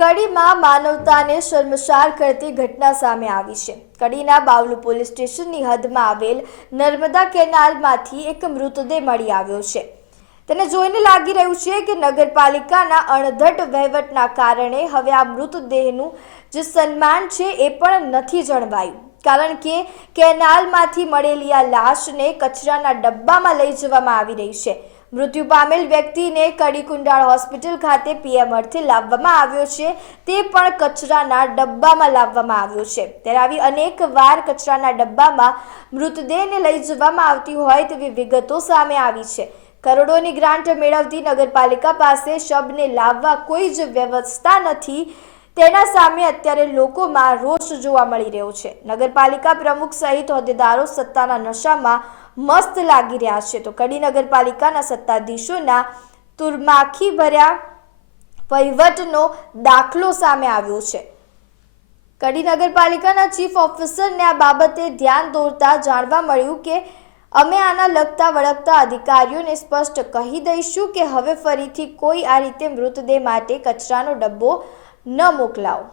કડીમાં માનવતાને શર્મસાર કરતી ઘટના સામે આવી છે। કડીના બાવલુ પોલીસ સ્ટેશનની હદમાં આવેલ નર્મદા કેનાલમાંથી એક મૃતદેહ મળી આવ્યો છે। તેને જોઈને લાગી રહ્યું છે કે નગરપાલિકાના અણઘડ વહીવટના કારણે હવે આ મૃતદેહનું જે સન્માન છે એ પણ નથી જળવાયું, કારણ કે કેનાલમાંથી મળેલી આ લાશને કચરાના ડબ્બામાં લઈ જવામાં આવી રહી છે। મૃત્યુ પામેલ વ્યક્તિને કડી કુંડાળ હોસ્પિટલ ખાતે પીએમ અર્થે લાવવામાં આવ્યો છે, તે પણ કચરાના ડબ્બામાં લાવવામાં આવ્યો છે। ત્યારે આવી અનેક વાર કચરાના ડબ્બામાં મૃતદેહને લઈ જવામાં આવતી હોય તેવી વિગતો સામે આવી છે। કરોડોની ગ્રાન્ટ મેળવતી નગરપાલિકા પાસે શબને લાવવા કોઈ જ વ્યવસ્થા નથી, તેના સામે અત્યારે લોકોમાં રોષ જોવા મળી રહ્યો છે। નગરપાલિકા પ્રમુખ સહિત હોદ્દેદારો સત્તાના નશામાં મસ્ત લાગી રહ્યા છે, તો કડી નગરપાલિકાના સત્તાધીશોના તુરમાખી ભર્યા વહીવટનો દાખલો સામે આવ્યો છે। કડી નગરપાલિકાના ચીફ ઓફિસરને આ બાબતે ધ્યાન દોરતા જાણવા મળ્યું કે અમે આના લગતા વળગતા અધિકારીઓને સ્પષ્ટ કહી દઈશું કે હવે ફરીથી કોઈ આ રીતે મૃતદેહ માટે કચરાનો ડબ્બો ન મોકલાવો।